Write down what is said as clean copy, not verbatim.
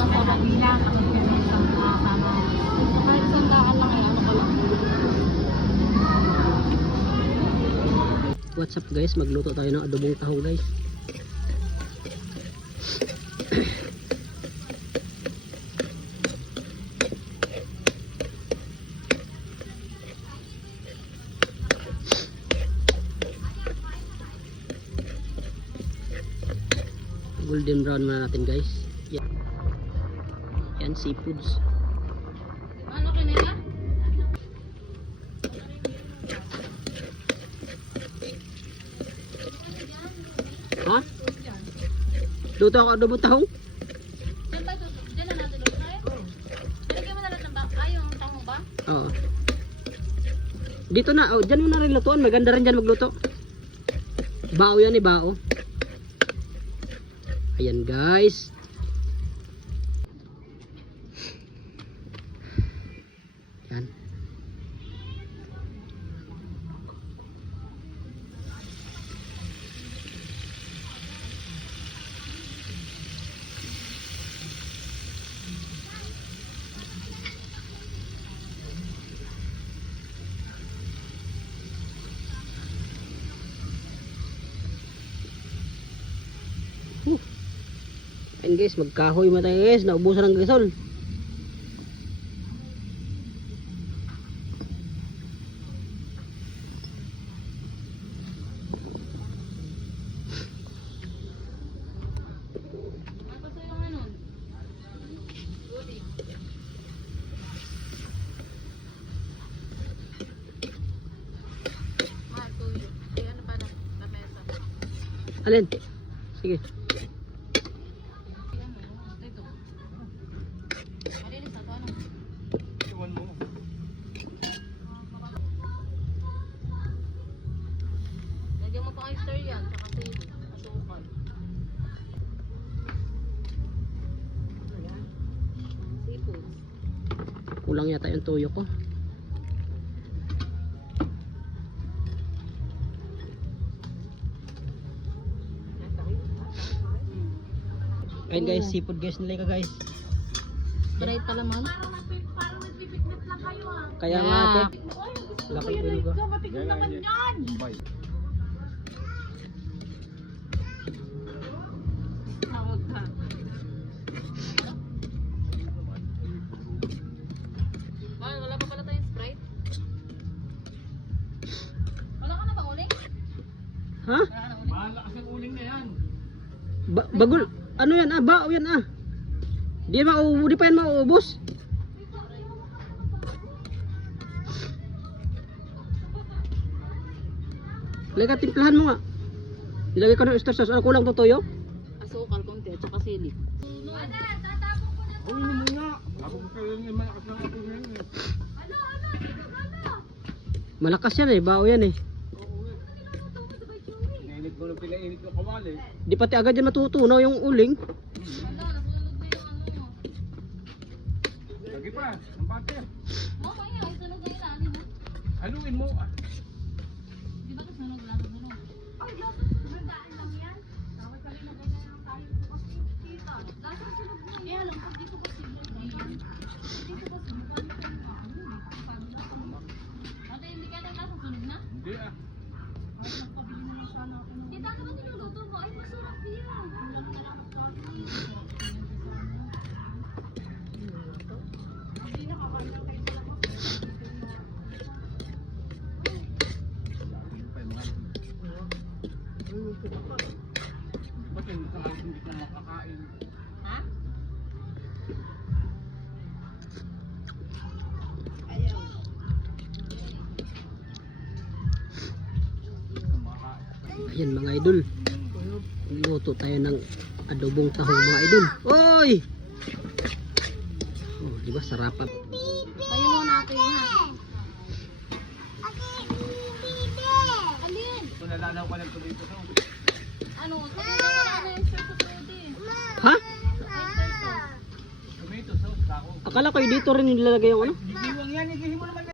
sa Manila, kapag kami sa sana. Kahit sandaan lang ay ano ko lang. What's up guys, magluto tayo ng adobong taho guys. Golden brown muna natin guys. Yan seafoods. Ano kanila? Ha? Luto ako adobong tahong? Diyan na natin luto tayo. Nilagyan mo na lahat ng yung tahong ba? Oo. Dito na, oh, dyan mo na rin lutuan. Maganda rin dyan magluto. Bao yan eh, bao. Ayan guys. Yan. Ayan guys, magkahoy matay guys, naubusan ng gasol. Alin? Sige. Lagyan mo pa kayo stir yan, saka sili, asukal. Seafoods. Kulang yata yung toyo ko. Ayan guys, seafood guys nila ka guys. Right pala man. Kaya nga ate. Laki ulo ko. Matigil naman yan. Tawag ka. Wala pa pala tayong Sprite? Wala ka na bang uling? Ha? Wala ka na uling? Malakas ang uling na yan. Bagul. Ano yan ah? Bao yan ah. Di pa yan mauubos. Lagay ka, timplahan mo nga. Ilagay ko ng oyster sauce. Ano kulang to toyo? Asukal konti at saka sili. Uy, naman nga. Ako kayo yung malakas ng ako yan eh. Malakas yan eh. Bao yan eh. Nainit ko na pinainit ng kawali. Di pati agad yan matutunaw yung uling. Lagi pa, ang pati. Mamaya, isunog na yung lanin mo. Haluin mo. Di ba kasunog lang sunog? Ay, lasa sunog lang yan. Tawag kami na ganyan lang tayo kasi kita. Lasa sunog lang. Eh, alam ko, di ko ba sunog yan? Di ko ba sunog? Ate, hindi ka na lasa sunog na? Hindi ah. Ay, nagpabili naman sana ako. Kita ka ba niluluto mo? Ay, masarap yan. Hindi na lang ako. Hindi nakakandang kayo sila ko. Ba't yung hindi ka makakain? Ha? Ayan mga idol. Luto tayo ng adobong tahong mga idol. Oy! Oh, di ba sarapan? Tayo mo natin ha. Alin? Ito nalalaw ka lang dito sa Ano? Tayo na wala na yung shirt ko pwede. Ha? tomato sauce ako. Akala ko dito rin nilalagay yung ano? Bibigyan yan, igihin mo naman